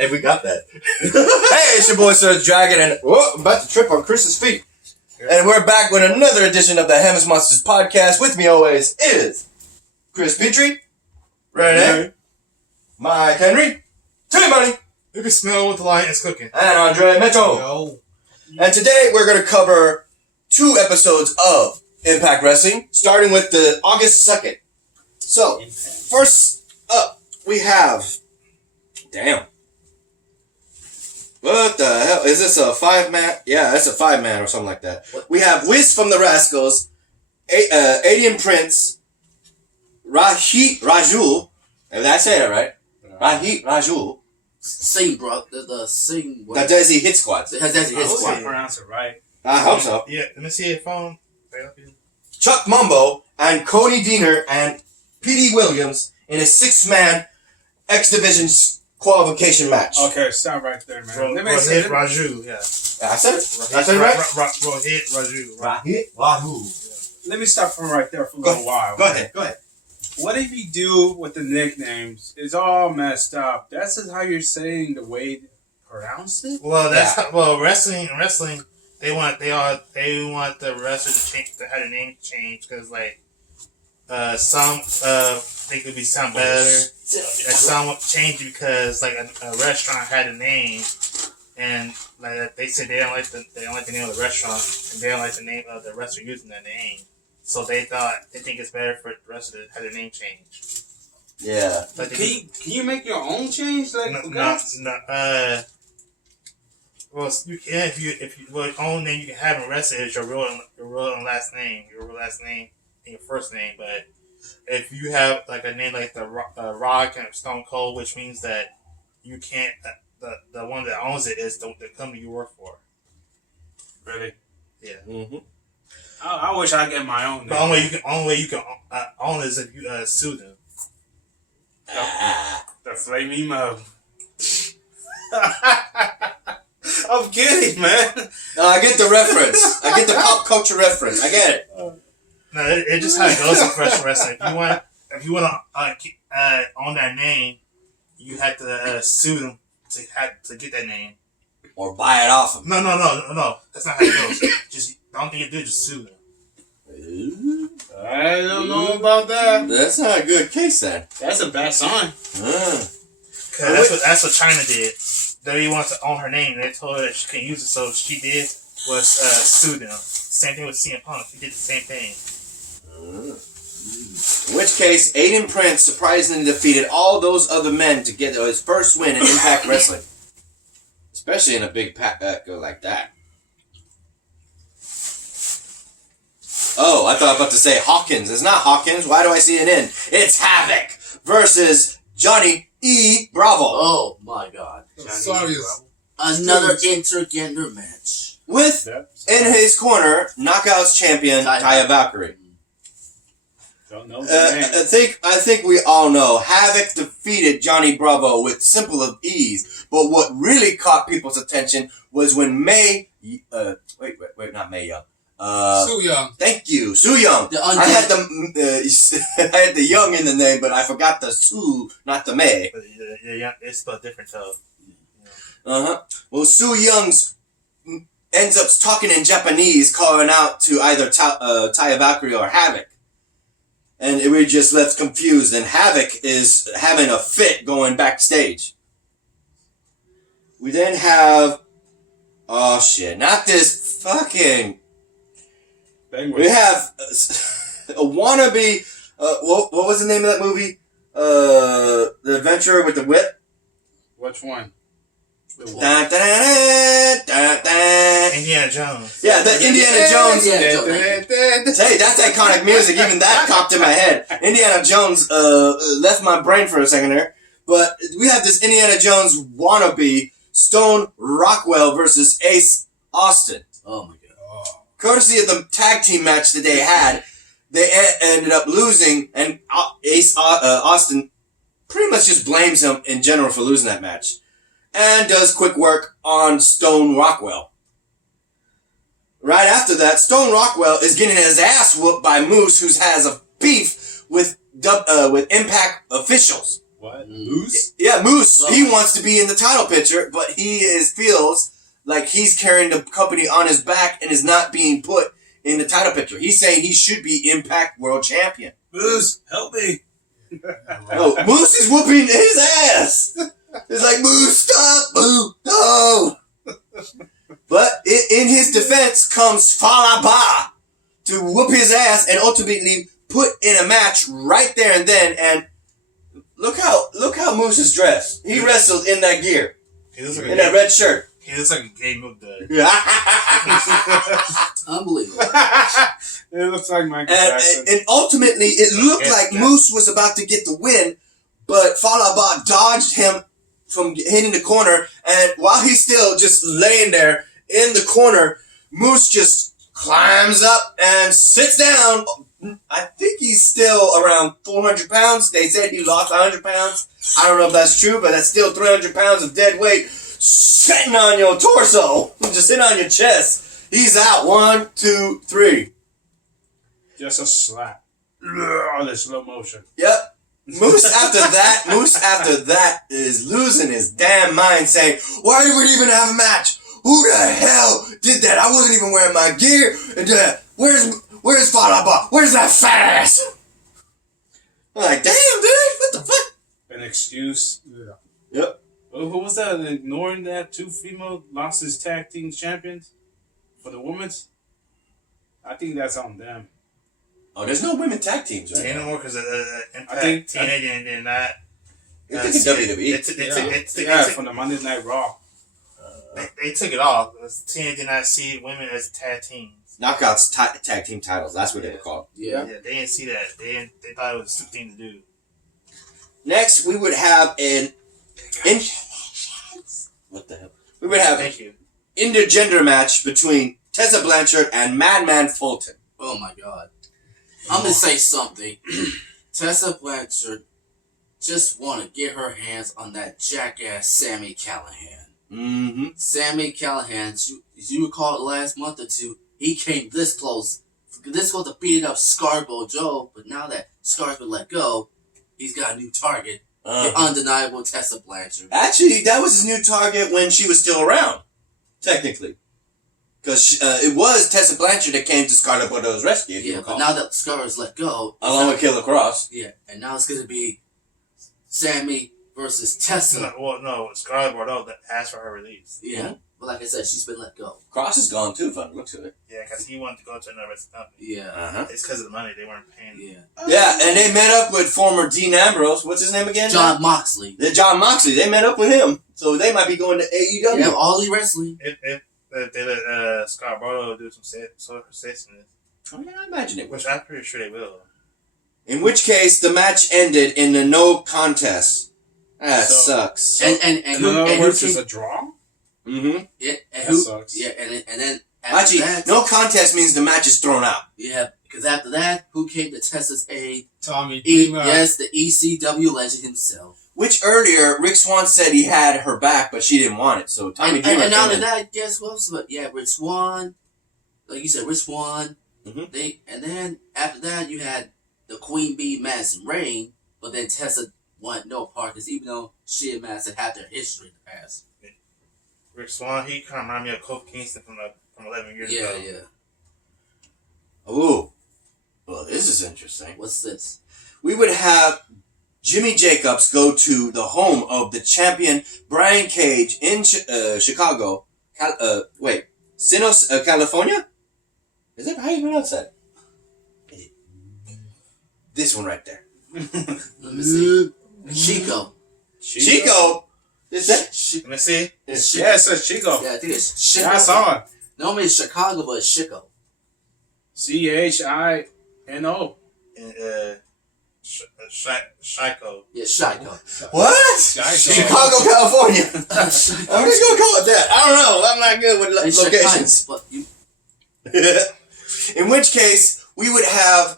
And we got that. Hey, it's your boy Sir Dragon, and I'm about to trip on Chris's feet. And we're back with another edition of the Hammers Monsters podcast. With me always is Chris Petrie, Renee, Mike Henry, Timmy Money, you can smell what the lion is cooking, and Andre Mitchell. And today we're going to cover 2 episodes of Impact Wrestling, starting with the August 2nd. So, first up, we have... Damn. What the hell? Is this a 5-man? Yeah, it's a 5-man or something like that. We have Wiz from the Rascals, Adian Prince, Rajul. Did I say that right? Rajul. Sing, bro. The sing. The Desi Hit Squad. Desi Hit Squad. I pronounce it right. I hope so. Yeah, let me see your phone. Chuck Mumbo and Cody Deaner and P.D. Williams in a 6-man X Division qualification match. Okay, stop right there, man. Rohit Raju, yeah. I said it. I said it right? Rohit Raju. Rohit Raju. Let me stop from right there for a little while. Go ahead. What if you do with the nicknames? It's all messed up. That's just how you're saying the way to pronounce it? Well, wrestling. They want the wrestler to change, to have the name change because some think it would sound better. And some would change because like a restaurant had a name, and like they said they don't like the name of the restaurant, and they don't like the name of the wrestler using that name. So they think it's better for the wrestler to have their name changed. Yeah. Can you make your own change? No. Well, you can if you the only name you can have in wrestling is your real and last name, and your first name. But if you have like a name like the Rock and Stone Cold, which means that you can't the one that owns it is the company you work for. Really? Yeah. Mm-hmm. I wish I get my own name. The only way you can own it is if you sue them. The Flaming Mo. I'm kidding, man. No, I get the reference. I get the pop culture reference. I get it. No, it's just how it goes in professional wrestling. If you want to own that name, you have to sue them to get that name, or buy it off them. No. That's not how it goes. Just the only thing you do is just sue them. I don't know about that. That's not a good case then. That's a bad sign. That's what China did. They wanted to own her name. They told her that she couldn't use it, so what she did was sue them. Same thing with CM Punk. He did the same thing. In which case, Aiden Prince surprisingly defeated all those other men to get his first win in Impact Wrestling. Especially in a big pack like that. Oh, I thought I was about to say Hawkins. It's not Hawkins. Why do I see an N? It's Havoc versus Johnny E. Bravo. Oh my God! Sorry, another intergender match with in his corner Knockouts champion Taya Valkyrie. Don't know. I think we all know Havoc defeated Johnny Bravo with simple ease. But what really caught people's attention was when Mae, not Mae Young. Su Young. Thank you, Su Young. I had the Young in the name, but I forgot the Su, not the Mae. Yeah, it's spelled different though. Well, Su Young's ends up talking in Japanese, calling out to either Taya Valkyrie or Havoc. And we just left confused, and Havoc is having a fit going backstage. We then have... Oh, shit. Not this fucking... We have a wannabe... what was the name of that movie? The Adventure with the Whip? Which one? Indiana Jones. Yeah, the Indiana Jones. Hey, that's iconic music. Even that popped in my head. Indiana Jones left my brain for a second there. But we have this Indiana Jones wannabe Stone Rockwell versus Ace Austin. Oh my God! Courtesy of the tag team match that they had, they ended up losing, and Ace Austin pretty much just blames him in general for losing that match. And does quick work on Stone Rockwell. Right after that, Stone Rockwell is getting his ass whooped by Moose, who has a beef with Impact officials. What? Mm. Moose? Yeah, Moose. Oh. He wants to be in the title picture, but feels like he's carrying the company on his back and is not being put in the title picture. He's saying he should be Impact World Champion. Moose, help me. No, Moose is whooping his ass. It's like, Moose, stop, Moose, no. But in his defense comes Falaba to whoop his ass and ultimately put in a match right there and then. And look how Moose is dressed. He wrestled in that gear, He looks like in that red shirt. He looks like a gay milk dud. Unbelievable. It looks like Michael And, Jackson. and ultimately, it looked Yes, like yes. Moose was about to get the win, but Falaba dodged him from hitting the corner. And while he's still just laying there in the corner, Moose just climbs up and sits down. I think he's still around 400 pounds. They said he lost 100 pounds. I don't know if that's true, but that's still 300 pounds of dead weight sitting on your torso, just sitting on your chest. He's out. 1, 2, 3. Just a slap. On the slow motion. Yep. Moose after that is losing his damn mind, saying, "Why do we even have a match? Who the hell did that? I wasn't even wearing my gear. And where's Falaba? Where's that fat ass?" I'm like, damn, dude, what the fuck? An excuse. Yep. Oh, who was that? Ignoring that 2 female lost his tag team champions for the women's? I think that's on them. Oh, there's no women tag teams right Ain't no now. more because Impact I think- TNA did not. You're thinking WWE. From the Monday Night Raw. They took it off. TNA did not see women as tag teams. Knockouts tag team titles. That's what they were called. Yeah. Yeah, they didn't see that. They thought it was a stupid thing to do. Next, we would have what the hell? We would have Thank you. intergender match between Tessa Blanchard and Madman Fulton. Oh my God. I'm gonna say something. Tessa Blanchard just want to get her hands on that jackass Sammy Callahan. Mm-hmm. Sammy Callahan, as you recall the last month or two, he came this close to beating up Scarborough Joe, but now that Scarborough let go, he's got a new target. The undeniable Tessa Blanchard. Actually, that was his new target when she was still around, technically. Because it was Tessa Blanchard that came to Scarlet Bordeaux's rescue, if you Yeah, recall. but now that Scarborough's let go, Along with Killer Cross. yeah, and now it's gonna be Sammy versus Tessa. No, Scarlett Bordeaux that asked for her release. Yeah, but like I said, she's been let go. Cross is gone too, if I look to it. Yeah, because he wanted to go to another wrestling company. Yeah, Uh-huh. It's because of the money. They weren't paying. yeah. Yeah, and they met up with former Dean Ambrose. What's his name again? John Moxley. John Moxley. They met up with him. So they might be going to AEW. Yeah, All Elite Wrestling. If they let Scott Barlow do some sort of assessment, Oh, yeah, I imagine it. which I'm pretty sure they will. In which case, the match ended in a no contest. That So- sucks. And In other who words, came- it's a draw? Mm-hmm. yeah, and That who? sucks. Yeah, and then after Actually, that, no contest means the match is thrown out. yeah, because after that, who came to Tessa's aid? Tommy Yes, the ECW legend himself. Which earlier, Rick Swan said he had her back, but she didn't want it. So Tommy And Dreamer now came in. that, guess what? So, yeah, Rich Swan, like you said, Rich Swan. Mhm. And then after that, you had the Queen Bee, Madison Rain, but then Tessa wanted no part because even though she and Madison had their history in the past. Rick Swan, he kind of reminded me of Kofi Kingston from 11 years Yeah, ago. yeah. Ooh. Well, this is interesting. What's this? We would have Jimmy Jacobs go to the home of the champion Brian Cage in Chicago. California? Is that how you pronounce that? This one right there. Let me see. Chico. Chico? Is that? Let me see. Yeah, it says Chico. Yeah, I think it's Chico. Yeah, I saw it. Normally it's Chicago, but it's Chico. Chino. And, Shiko. Yeah, Chico. What? Chicago, California. Chico. I'm just gonna call it that. I don't know. I'm not good with It's locations. Chicago, but you, In which case, we would have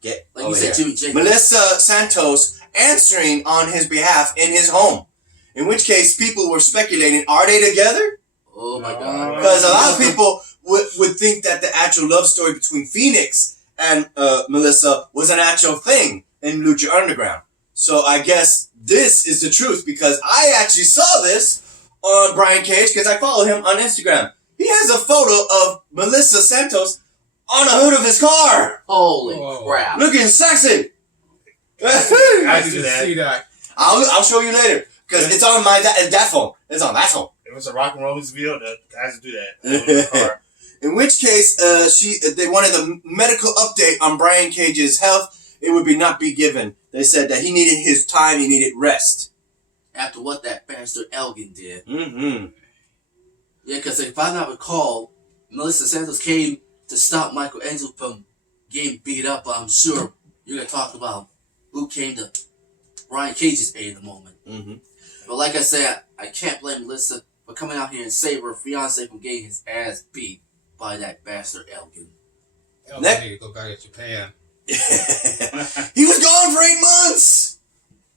get like over you said, here. Jimmy Jacobs. Melissa Santos answering on his behalf in his home. In which case, people were speculating: are they together? Oh my No. God. Because a lot of people would think that the actual love story between Phoenix and Melissa was an actual thing in Lucha Underground. So I guess this is the truth because I actually saw this on Brian Cage because I follow him on Instagram. He has a photo of Melissa Santos on the hood of his car. Holy Whoa. crap. Looking sexy. I do didn't that. see that. I'll show you later because it's on that phone. It's on that phone. If it's a rock and roll music video, the guys do that. In which case, they wanted a medical update on Brian Cage's health. It would not be given. They said that he needed his time. He needed rest. After what that bastard Elgin did. Mm-hmm. Yeah, because if I not recall, Melissa Santos came to stop Michelangelo from getting beat up. But I'm sure you're going to talk about who came to Brian Cage's aid in a moment. Mm-hmm. But like I said, I can't blame Melissa for coming out here and save her fiance from getting his ass beat by that bastard Elgin. I need to go back to Japan. He was gone for 8 months.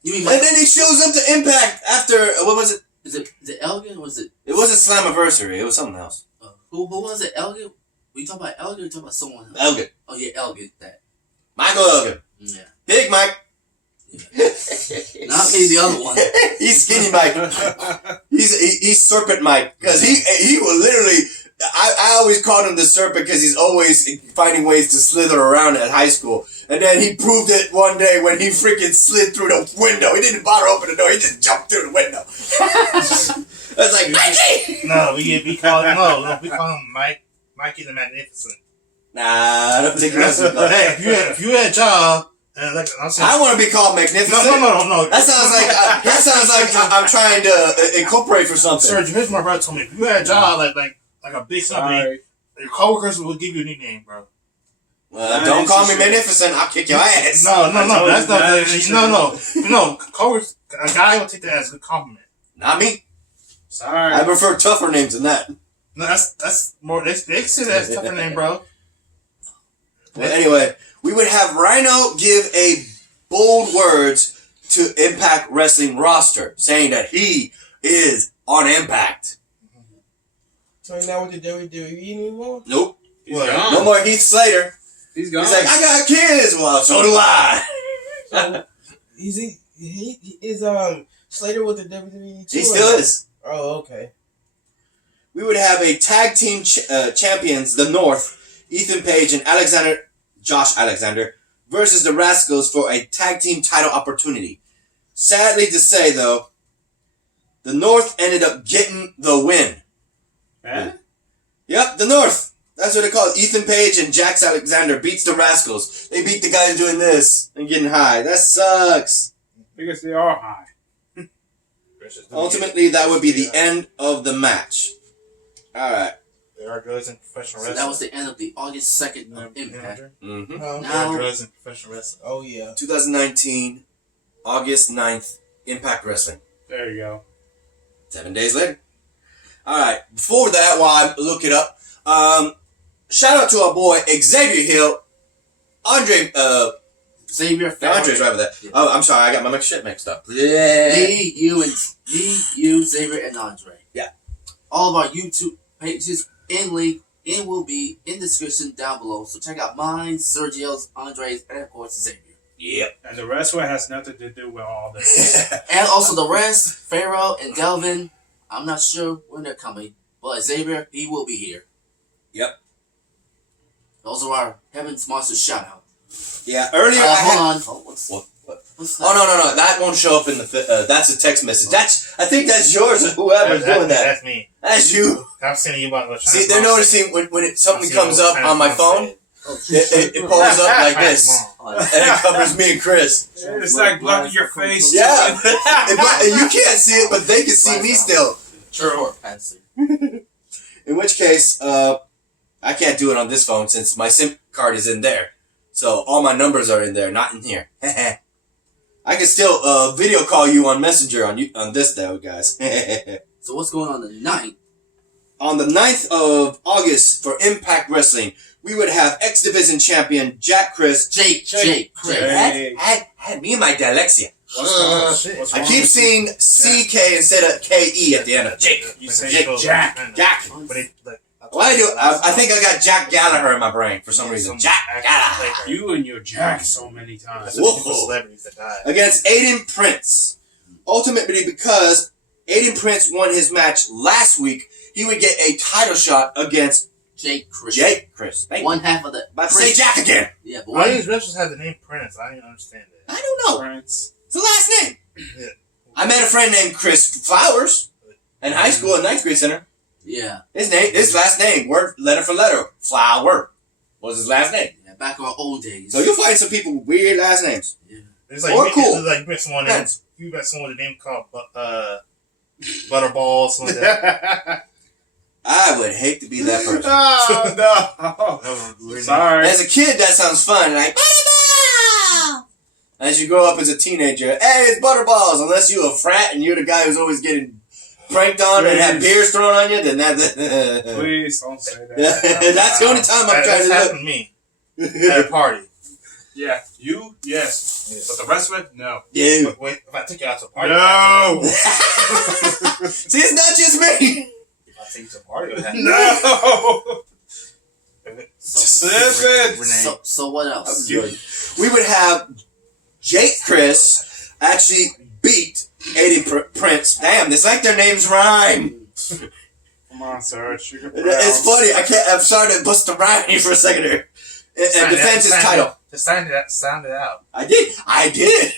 You mean And then he shows up to Impact after, what was it? Is it Elgin or was it? It wasn't Slammiversary. It was something else. Who was it? Elgin? We talking about Elgin or talking about someone else? Elgin. Oh yeah, Elgin. That. Michael Elgin. Yeah. Big Mike. Not me, the other one. He's Skinny Mike. He's Serpent Mike. Because he will literally... I always called him the Serpent because he's always finding ways to slither around at high school. And then he proved it one day when he freaking slid through the window. He didn't bother open the door. He just jumped through the window. I was like, Mikey! No, we call him Mikey the Magnificent. Nah, I don't think that's what Hey, if you had a job, and like I'm saying, I want to be called Magnificent. no. That sounds like I'm trying to incorporate for something. Serge, here's my brother told me. If you had a job like a big company, your coworkers will give you a nickname, bro. Don't call me Magnificent. I'll kick your ass. No, that's not. No, coworkers, a guy will take that as a good compliment. Not me. Sorry. I prefer tougher names than that. No, that's more. They say that's a tougher name, bro. Well, anyway, we would have Rhino give a bold words to Impact Wrestling roster, saying that he is on Impact. So he's not with the WWE anymore? Nope. He's gone. No more Heath Slater. He's gone. He's like, I got kids. Well, so do I. So he is Slater with the WWE too? He still is. Oh, okay. We would have a tag team champions, the North, Ethan Page and Josh Alexander, versus the Rascals for a tag team title opportunity. Sadly to say, though, the North ended up getting the win. Eh? Yep, the North. That's what they call it. Ethan Page and Jax Alexander beats the Rascals. They beat the guys doing this and getting high. That sucks. Because they are high. Ultimately, that would be the end of the match. Alright. There are drugs in professional So wrestling. that was the end of the August 2nd of Impact. Mm-hmm. There are Now, drugs in professional wrestling. Oh, yeah. 2019, August 9th, Impact Wrestling. There you go. 7 days later. Alright, before that, while I look it up, shout out to our boy Xavier Hill. Xavier Andre's right with that. Yeah. Oh, I'm sorry, I got my shit mixed up. Me, you, Xavier, and Andre. Yeah. All of our YouTube pages in link and will be in the description down below. So check out mine, Sergio's, Andre's, and of course Xavier. Yep. And the rest of it has nothing to do with all this. And also the rest, Pharaoh and Delvin. I'm not sure when they're coming, but Xavier, he will be here. Yep. Those are our Heaven's Monsters shout out. Yeah, earlier I Hold had... on. Oh, what's that? Oh, no. That won't show up in the... that's a text message. I think that's yours or whoever's doing that. That's me. That's you. I'm sending you about. See, they're noticing when something comes up on my phone, Oh, it pulls up like this. oh, And it covers me and Chris. It's like blocking your face. Yeah. You can't see it, but they can see me still. True. Fancy. In which case, I can't do it on this phone since my SIM card is in there. So all my numbers are in there, not in here. I can still video call you on Messenger on this though, guys. So what's going on the 9th? On the 9th of August for Impact Wrestling, we would have X Division champion Jack Chris. Jake. Had me and my dyslexia. What's I wrong keep with seeing CK instead of KE at the end of Jake. You say Jake, so. Jack. But it, like, Why do I think I got Jack Gallagher in my brain for some reason. Jack Gallagher. You and your Jack so many times. Whoa. Celebrities that died. Against Aiden Prince. Ultimately, because Aiden Prince won his match last week, he would get a title shot against Jake Chris. Thank One you. half of the. About to say Jack again. Yeah, but Why one, these wrestlers have the name Prince? I don't understand that. I don't know. Prince. It's the last name. Yeah. I met a friend named Chris Flowers in high school at Ninth Grade Center. yeah, His last name, word letter for letter, Flower, was his last name. yeah, back in our old days. So you'll find some people with weird last names. Yeah. It's like Or you, cool. It's like you met someone named, Friends. you met someone with a name called Butterball, something like that. I would hate to be that person. Oh, no. That was a weird Sorry. As a kid, that sounds fun. Like, Butterball! As you grow up as a teenager, hey, it's Butterballs. Unless you're a frat and you're the guy who's always getting pranked on and have Please. beers thrown on you, then that. Please don't say that. That's the only time I'm That, trying that's to happened to me at a party. Yeah, you, yes. But the rest of it, no. Yeah. But wait, if I take you out to a party, No. See, it's not just me. if I take you to a party, it happened. No. So, Listen. so what else? We would have Jake Chris actually beat Aiden Prince. Damn, it's like their names rhyme. Come on, Serge. It's funny. I'm sorry to bust the rhyme here for a second here. And defends his title. Just sound it out. I did.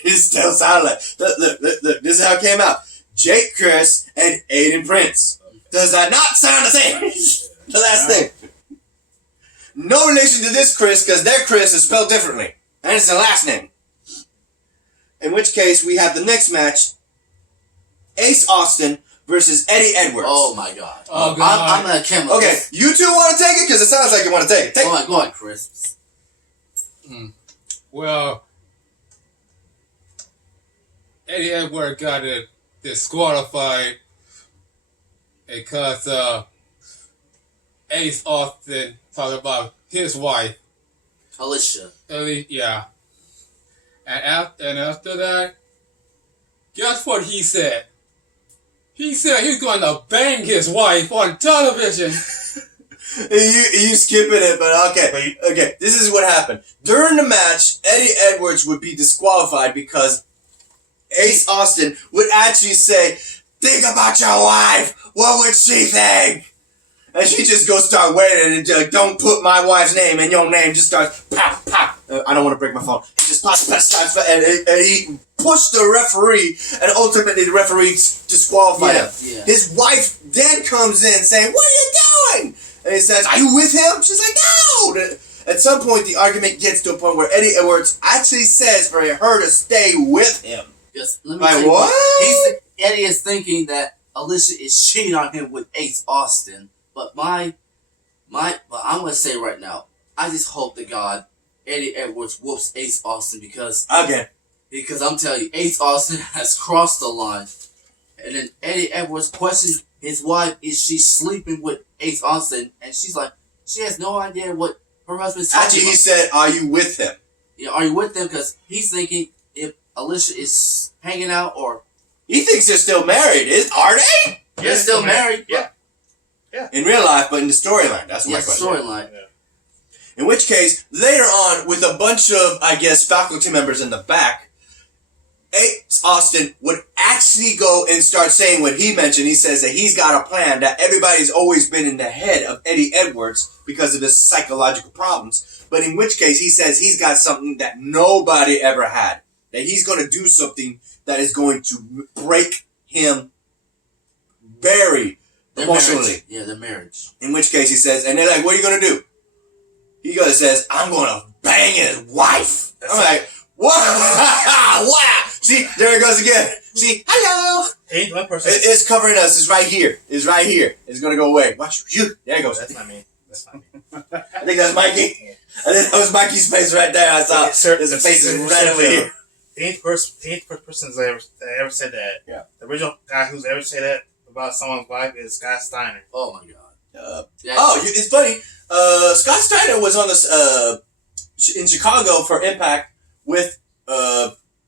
It still sounded like. Look. This is how it came out. Jake Chris and Aiden Prince. Does that not sound the same? The last name. No relation to this Chris, because their Chris is spelled differently. And it's the last name. In which case, we have the next match. Ace Austin versus Eddie Edwards. Oh my God. Oh, God. I'm gonna camera. Okay, you two want to take it? Because it sounds like you want to take it. Take it. Go on, Chris. Well, Eddie Edwards got disqualified because Ace Austin talked about his wife. Alicia. Yeah. And after that, guess what he said? He said he's going to bang his wife on television. You skipping it, but okay. Okay, this is what happened. During the match, Eddie Edwards would be disqualified because Ace Austin would actually say, think about your wife. What would she think? And she just goes start waiting and just, don't put my wife's name in your name. Just starts pop, pop. I don't want to break my phone. He just pops, and he pushed the referee, and ultimately the referee disqualified him. Yeah. His wife then comes in saying, what are you doing? And he says, are you with him? She's like, no! At some point, the argument gets to a point where Eddie Edwards actually says for her to stay with him. Yes, let me Like, tell you what? Eddie is thinking that Alicia is cheating on him with Ace Austin. But I'm gonna say right now, I just hope to God Eddie Edwards whoops Ace Austin because I'm telling you, Ace Austin has crossed the line. And then Eddie Edwards questions his wife, is she sleeping with Ace Austin? And she's like, she has no idea what her husband's talking Actually, about. he said, are you with him? Yeah, are you with them? Because he's thinking if Alicia is hanging out or He thinks they're still married. Are they? they're still married. Yeah. In real life, but in the storyline. That's my Yes, question. storyline. In which case, later on, with a bunch of, I guess, faculty members in the back, Ace Austin would actually go and start saying what he mentioned. He says that he's got a plan, that everybody's always been in the head of Eddie Edwards because of his psychological problems. But in which case, he says he's got something that nobody ever had. That he's going to do something that is going to break him very Their emotionally. marriage. Yeah, their marriage. In which case he says, and they're like, what are you going to do? He goes says, I'm going to bang his wife. I'm like, what? Wow. See, there it goes again. See, hello. Ain't one person. It's covering us. It's right here. It's right here. It's going to go away. Watch. You. There it goes. That's not me. I think that's Mikey. I think that was Mikey's face right there. I saw his face is right over here. Ain't first person that ever said that. Yeah. The original guy who's ever said that about someone's wife is Scott Steiner. Oh my God. Yeah. It's funny. Scott Steiner was on this in Chicago for Impact with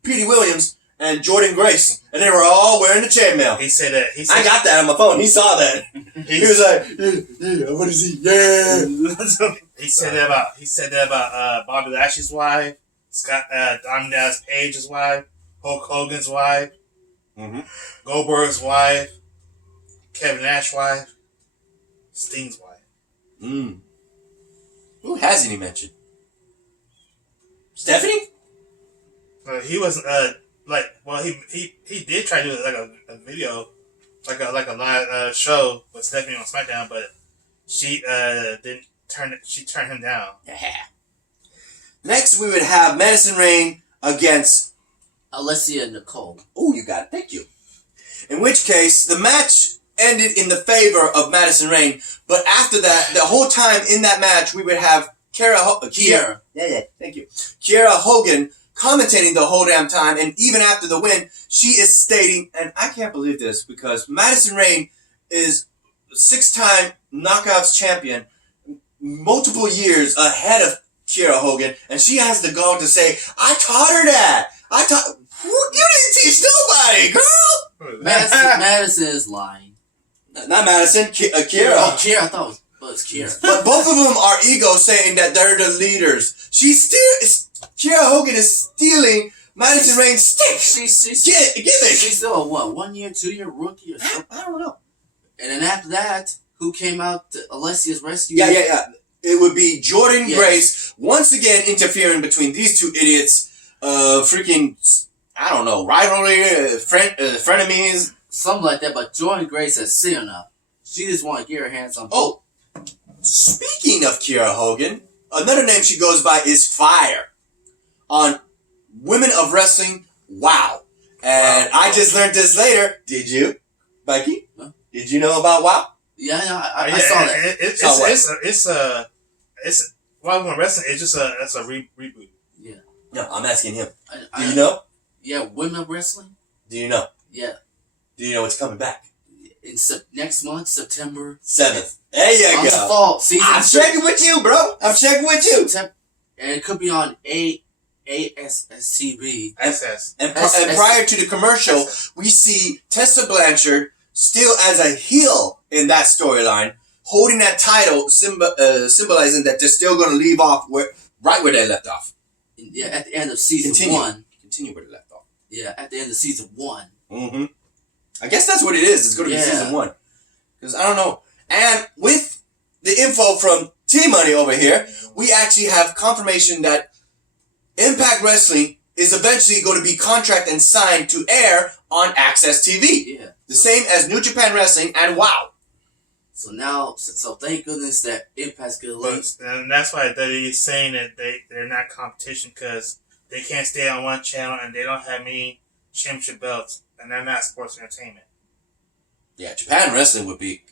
Petey Williams, and Jordan Grace, and they were all wearing the chainmail. He said that. I got that on my phone. He saw that. He was like, "Yeah, I want to see." Yeah. He said that about Bobby Lashley's wife, Scott Diamond Page's wife, Hulk Hogan's wife, Goldberg's wife, Kevin Nash's wife, Sting's wife. Who hasn't he mentioned? Stephanie? He wasn't he did try to do like a video, like a live show with Stephanie on SmackDown, but she didn't turn. She turned him down. Yeah. Next, we would have Madison Rayne against Alessia Nicole. Oh, you got it. Thank you. In which case, the match ended in the favor of Madison Rayne, but after that, the whole time in that match, we would have Kiera. Yeah, thank you. Kiera Hogan commentating the whole damn time, and even after the win, she is stating, and I can't believe this, because Madison Rayne is 6-time Knockouts champion, multiple years ahead of Kiera Hogan, and she has the gall to say, I taught her that. You didn't teach nobody, girl. Madison is lying. Not Madison, Kiera. Oh, Kiera, I thought it was Kiera. But both of them are ego saying that they're the leaders. Kiera Hogan is stealing Madison Rayne's stick. Give it. She's still a what? 1 year, 2 year rookie or something? I don't know. And then after that, who came out to Alessia's rescue? Yeah. It would be Jordan Grace once again interfering between these two idiots. I don't know, rivalry, frenemies. Something like that, but Jordan Grace has seen enough. She just want to get her hands on. Oh, speaking of Kiera Hogan, another name she goes by is Fire on Women of Wrestling. Wow. And I just learned this later. Did you, Mikey? Huh? Did you know about WoW? Yeah, I saw that. It's Women of Wrestling. It's just a reboot. Yeah. No, I'm asking him. Do you know? Yeah, Women of Wrestling. Do you know? Yeah. Do you know what's coming back? In next month, September 7th. There you on go. The fall season. I'm checking with you, bro. I'm checking with you. And it could be on ASSTV. And prior to the commercial, we see Tessa Blanchard still as a heel in that storyline, holding that title, symbolizing that they're still going to leave off right where they left off. Yeah, at the end of season 1. Continue where they left off. Yeah, at the end of season 1. Mm-hmm. I guess that's what it is. It's going to be season 1. Because I don't know. And with the info from T-Money over here, we actually have confirmation that Impact Wrestling is eventually going to be contracted and signed to air on Access TV. Yeah. The same as New Japan Wrestling and WOW. So now, thank goodness that Impact's good lead. And that's why WWE's saying that they're not competition because they can't stay on one channel and they don't have many championship belts and they're not sports entertainment. Yeah, Japan Wrestling would be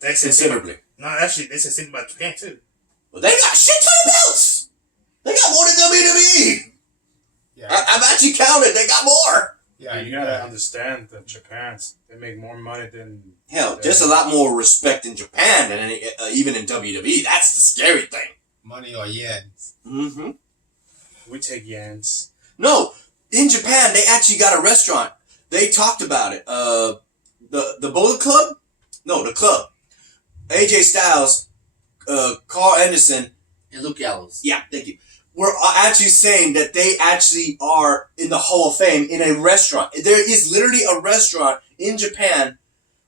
considerably. No, actually, they said something about Japan too. Well, they got shit ton of belts. They got more than WWE. Yeah. I've actually counted. They got more. Yeah, you gotta understand that Japan's, they make more money than... Hell, just a lot more respect in Japan than even in WWE. That's the scary thing. Money or yens. Mm-hmm. We take yens. No, in Japan, they actually got a restaurant. They talked about it. The Bullet Club? No, the club. AJ Styles, Carl Anderson. And Luke Gallows. Yeah, thank you. We're actually saying that they actually are in the Hall of Fame in a restaurant. There is literally a restaurant in Japan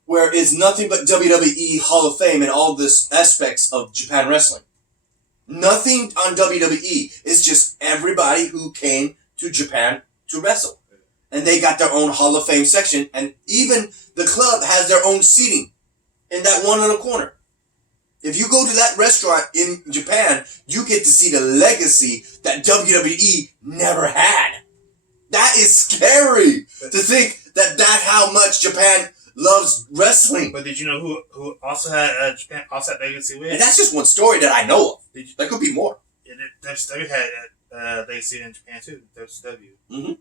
where it's nothing but WWE Hall of Fame and all this aspects of Japan wrestling. Nothing on WWE. It's just everybody who came to Japan to wrestle. And they got their own Hall of Fame section. And even the club has their own seating in that one little corner. If you go to that restaurant in Japan, you get to see the legacy that WWE never had. That is scary to think that how much Japan loves wrestling. But did you know who also had Japan also had legacy with? And that's just one story that I know of. There could be more. WCW had legacy in Japan too. WCW. Mm-hmm.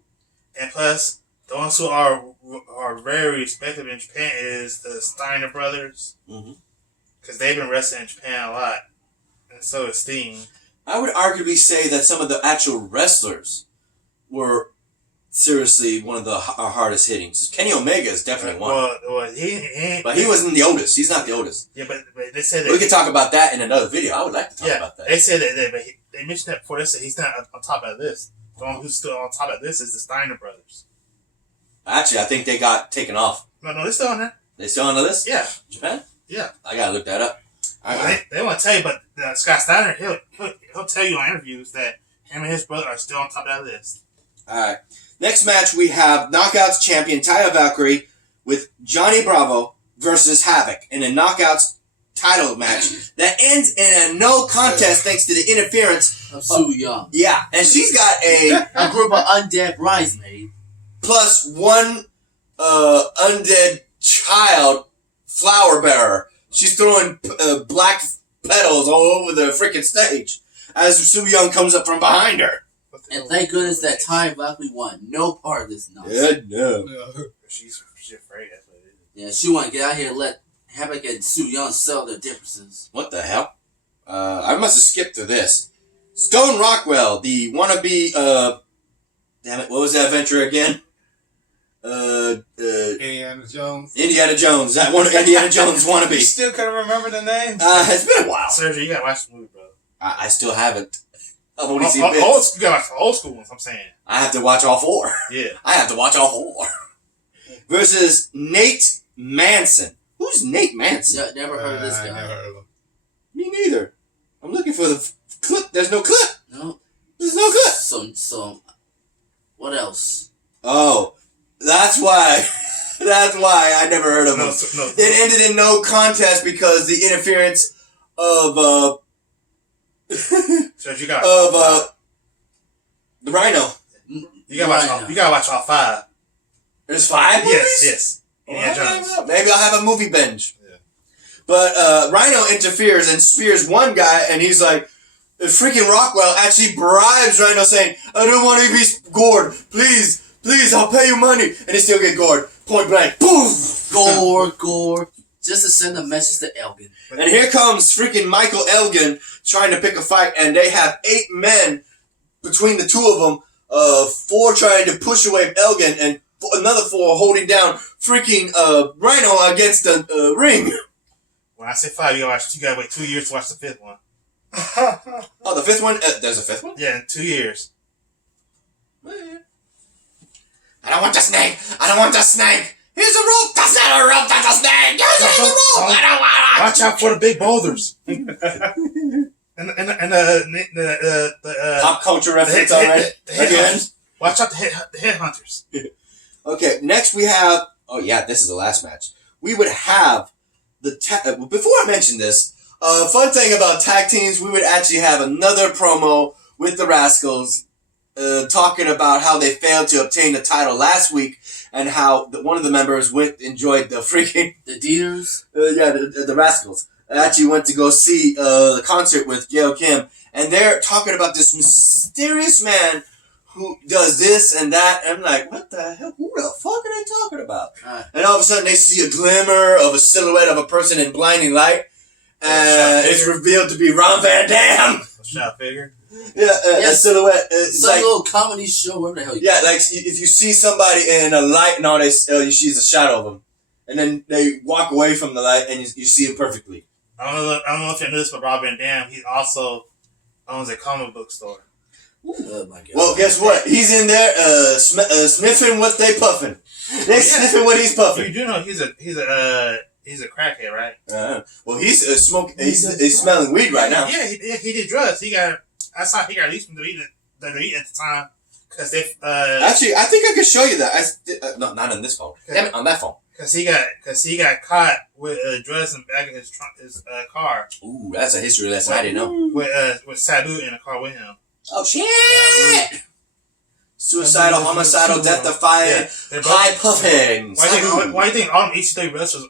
And plus, the ones who are very respected in Japan is the Steiner brothers. Mm-hmm. Because they've been wrestling in Japan a lot. And so is Sting. I would arguably say that some of the actual wrestlers were seriously one of the hardest hitting. Kenny Omega is definitely one. Well, he But he wasn't the oldest. He's not the oldest. Yeah, but they said that We could talk about that in another video. I would like to talk about that. They said that, but they mentioned that before. They said he's not on top of this. The one who's still on top of this is the Steiner brothers. Actually, I think they got taken off. No, they're still on there. They still on the list? Yeah. Japan? Yeah. I gotta look that up. They won't tell you, but Scott Steiner, he'll tell you on interviews that him and his brother are still on top of that list. Alright. Next match, we have Knockouts champion Taya Valkyrie with Johnny Bravo versus Havoc in a Knockouts title match that ends in a no contest thanks to the interference of Su Yung. Yeah, and she's got A group of undead bridesmaids. plus one undead child flower bearer. She's throwing black petals all over the freaking stage as Su Yung comes up from behind her. And thank goodness that Taya Valkyrie won. No part of this nonsense. no. She's afraid. That's what it is. Yeah, she want to get out here and let Havoc and Su Yung settle their differences. What the hell? I must have skipped through this. Stone Rockwell, the wannabe, damn it, what was that adventure again? Indiana Jones. Indiana Jones. That one Indiana Jones You wannabe. still couldn't remember the name? It's been a while. Sergio, you gotta watch the movie, bro. I still haven't. I've only seen You bits. gotta watch the old school ones, I'm saying. I have to watch all four. Yeah. I have to watch all four. Versus Nate Manson. Who's Nate Manson? Yeah, never heard of this I guy. never heard of him. Me neither. I'm looking for the clip. There's no clip. No. There's no clip. So, what else? Oh, that's why. That's why I never heard of him. No. It ended in no contest because the interference of Sergio, you gotta the Rhino. You gotta watch all five. There's 5 movies? Yes. Indiana Jones. Maybe I'll have a movie binge. Yeah. But Rhino interferes and spears one guy, and he's like, freaking Rockwell actually bribes Rhino, saying, "I don't want to be gored. Please, I'll pay you money," and he still get gored. Point blank. Boom. Gore. Just to send a message to Elgin. And here comes freaking Michael Elgin trying to pick a fight, and they have 8 men between the two of them. 4 trying to push away Elgin, and another 4 holding down freaking Rhino against the ring. When I say 5, you gotta wait 2 years to watch the 5th one. Oh, the 5th one? There's a 5th one? Yeah, in 2 years. I don't want the snake. I don't want the snake. Here's a rope. That's not a rope. That's a snake. Here's the rope. I don't want it. Watch out for the big boulders. and the Pop culture reference already. Again. Watch out the headhunters. Okay, next we have. Oh yeah, this is the last match. We would have the before I mention this, fun thing about tag teams, we would actually have another promo with the Rascals, talking about how they failed to obtain the title last week and how one of the members enjoyed the freaking The Deers. the Rascals actually went to go see the concert with Gail Kim, and they're talking about this mysterious man who does this and that, and I'm like, what the hell? Who the fuck are they talking about? And all of a sudden, they see a glimmer of a silhouette of a person in blinding light, and it's revealed to be Ron Van Dam. Shot figure. Yeah, a silhouette. It's Some like, little comedy show, whatever the hell. yeah, like if you see somebody in a light and all you see is a shadow of them, and then they walk away from the light and you see it perfectly. I don't know if you knew this, but Rob Van Dam, he also owns a comic book store. Oh my god. Well, guess what? He's in there sniffing what they puffing. They sniffing what he's puffing. You do know he's a crackhead, right? Well, he's smoking. He's smelling weed right now. Yeah, he did drugs. I saw he got released from the WWE at the time because they. Actually, I think I could show you that. No, not on this phone. Damn it, on that phone. Because he got caught with drugs in the back of his car. Ooh, that's a history lesson I didn't know. With Sabu in the car with him. Oh shit! Suicidal, homicidal, death-defying, high puffing. Why do you think all them ECW wrestlers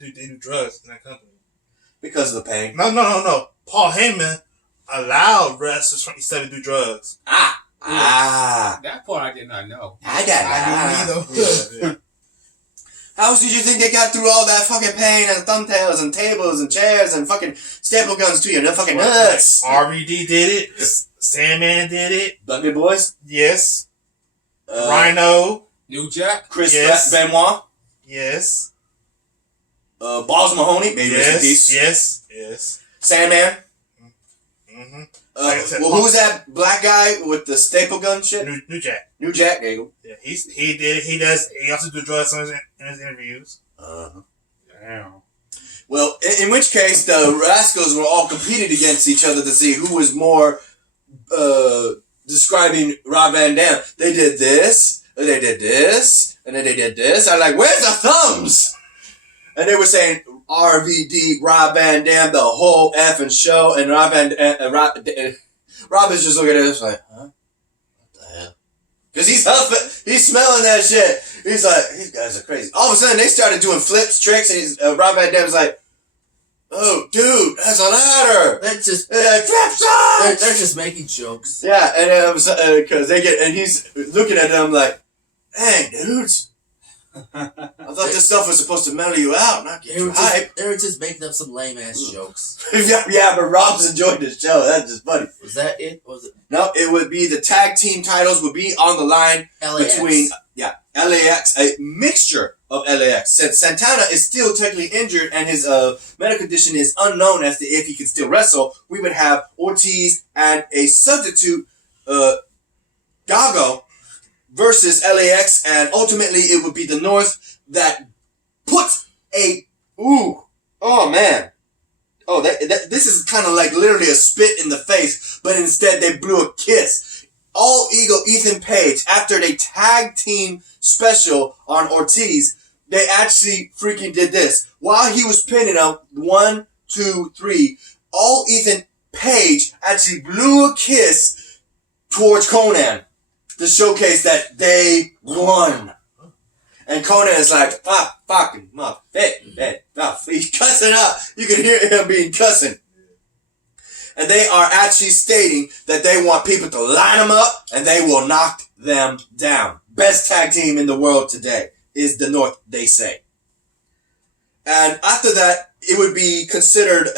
they do drugs in that company? Because of the pain. No. Paul Heyman allowed wrestlers from ECW to do drugs. That part I did not know. I didn't either. How else did you think they got through all that fucking pain and thumbtails and tables and chairs and fucking staple guns to you? No fucking nuts. RVD did it. Sandman did it. Bucket Boys? Yes. Rhino. New Jack. Chris Yes. Benoit. Yes. Balls Mahoney. Maybe rest in peace. Yes. Sandman. Mm-hmm. Well, who's that black guy with the staple gun shit? New Jack. New Jack. There you Yeah, he also do drugs in his interviews. go. Damn. Well, in which case, the Rascals were all competed against each other to see who was more describing Rob Van Dam. They did this, and they did this, and then they did this. I'm like, where's the thumbs? And they were saying RVD, Rob Van Dam, the whole effing show, and Rob is just looking at us like, huh? What the hell? Because he's huffing, he's smelling that shit. He's like, these guys are crazy. All of a sudden, they started doing flips, tricks, and Rob Van Dam's like, oh, dude, that's a ladder. They're just Trap they're shots. just making jokes. Yeah, and because they get, and he's looking at them like, dang, dudes. I thought this stuff was supposed to mellow you out, not get you hype. They were just making up some lame ass jokes. yeah, but Rob's enjoyed the show. That's just funny. Was that it? Or was it No, it would be the tag team titles would be on the line LAX? between LAX, a mixture of LAX. Since Santana is still technically injured and his medical condition is unknown as to if he can still wrestle, we would have Ortiz and a substitute Dago versus LAX, and ultimately it would be the North that puts this is kind of like literally a spit in the face, but instead they blew a kiss. All Ego Ethan Page, after they tag team special on Ortiz, they actually freaking did this. While he was pinning him, 1, 2, 3, All Ethan Page actually blew a kiss towards Conan to showcase that they won. And Conan is like, fucking he's cussing up. You can hear him being cussing. And they are actually stating that they want people to line them up and they will knock them down. Best tag team in the world today is the North, they say. And after that, it would be considered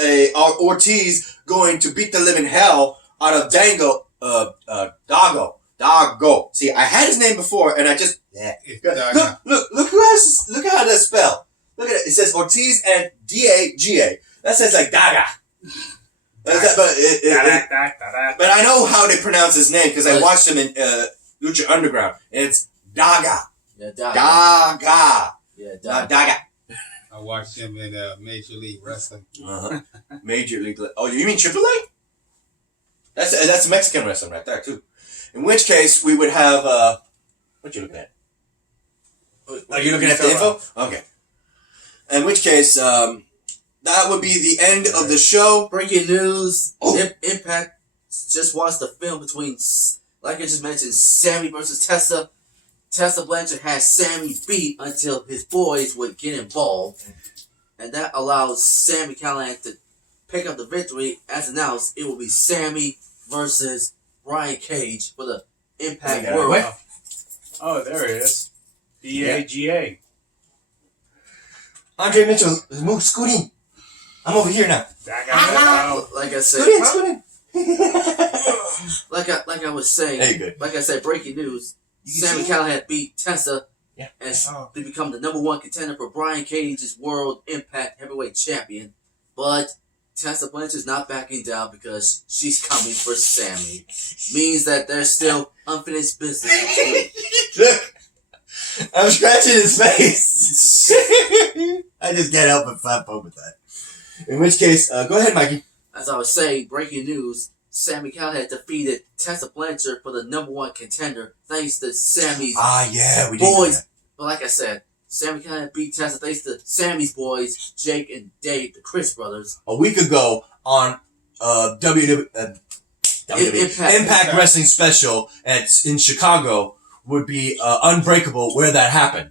Ortiz going to beat the living hell out of Dago. See, I had his name before, and I just look how that's spelled. Look at it. It says Ortiz and Daga. That says like Daga. But I know how they pronounce his name because I watched him in Lucha Underground. And it's Daga. Yeah, Daga. Daga. Yeah, Not Daga. I watched him in Major League Wrestling. Major League. Oh, you mean AAA? That's Mexican wrestling right there too. In which case we would have what you looking at? Are you looking at the info? Okay. In which case that would be the end of the show. Breaking news. Impact just watched the film between, like I just mentioned, Sammy versus Tessa. Tessa Blanchard has Sammy beat until his boys would get involved. And that allows Sammy Callahan to pick up the victory. As announced, it will be Sammy versus Brian Cage for the Impact World. What? Oh, there it is. DAGA. Andre Mitchell, move scooting. I'm over here now. Like I said, Scooting. like I was saying, Hey, good. like I said, breaking news. Sammy Callahan beat Tessa and to become the #1 contender for Brian Cage's World Impact Heavyweight Champion. But Tessa Blanchard's not backing down because she's coming for Sammy. Means that there's still unfinished business between. Look, I'm scratching his face. I just can't help but flap over that. In which case, go ahead, Mikey. As I was saying, breaking news, Sammy Callahan defeated Tessa Blanchard for the #1 contender thanks to Sammy's we boys. But like I said, Sammy Callahan beat Tessa thanks to Sammy's boys, Jake and Dave, the Chris brothers. A week ago on Impact Wrestling Special in Chicago would be Unbreakable, where that happened.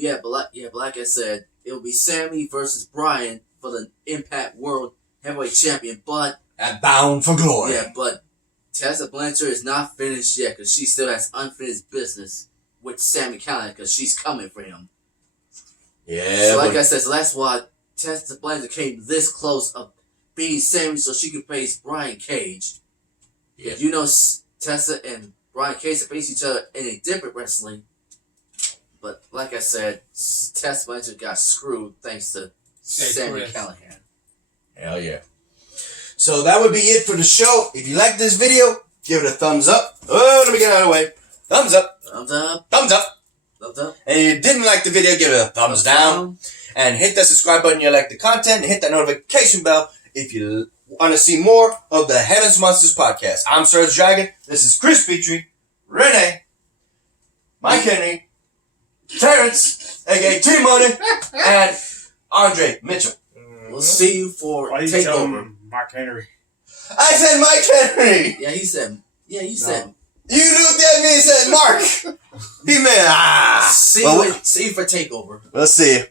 But like I said, it will be Sammy versus Brian for the Impact World Heavyweight Champion. But At Bound for Glory. yeah, but Tessa Blanchard is not finished yet because she still has unfinished business with Sammy Callahan because she's coming for him. Yeah. So like I said, so that's why Tessa Blanchard came this close of beating Sammy so she could face Brian Cage. Yeah. You know, Tessa and Brian Cage to face each other in a different wrestling. But like I said, Test Blanchard got screwed thanks to Sammy Callahan. Hell yeah. So that would be it for the show. If you like this video, give it a thumbs up. Oh, let me get out of the way. Thumbs up. Thumbs up. Thumbs up. Thumbs up. And if you didn't like the video, give it a thumbs down. And hit that subscribe button if you like the content. And hit that notification bell if you want to see more of the Heavens Monsters podcast. I'm Surge Dragon. This is Chris Petrie, Renee, Mike Henry, Terrence, a.k.a. T-Money, and Andre Mitchell. We'll see you for Why you tell TakeOver. him Mark Henry? I said Mike Henry. Yeah, he said. Yeah, you said. You looked at me and said Mark. He meant See you for TakeOver. We'll see you.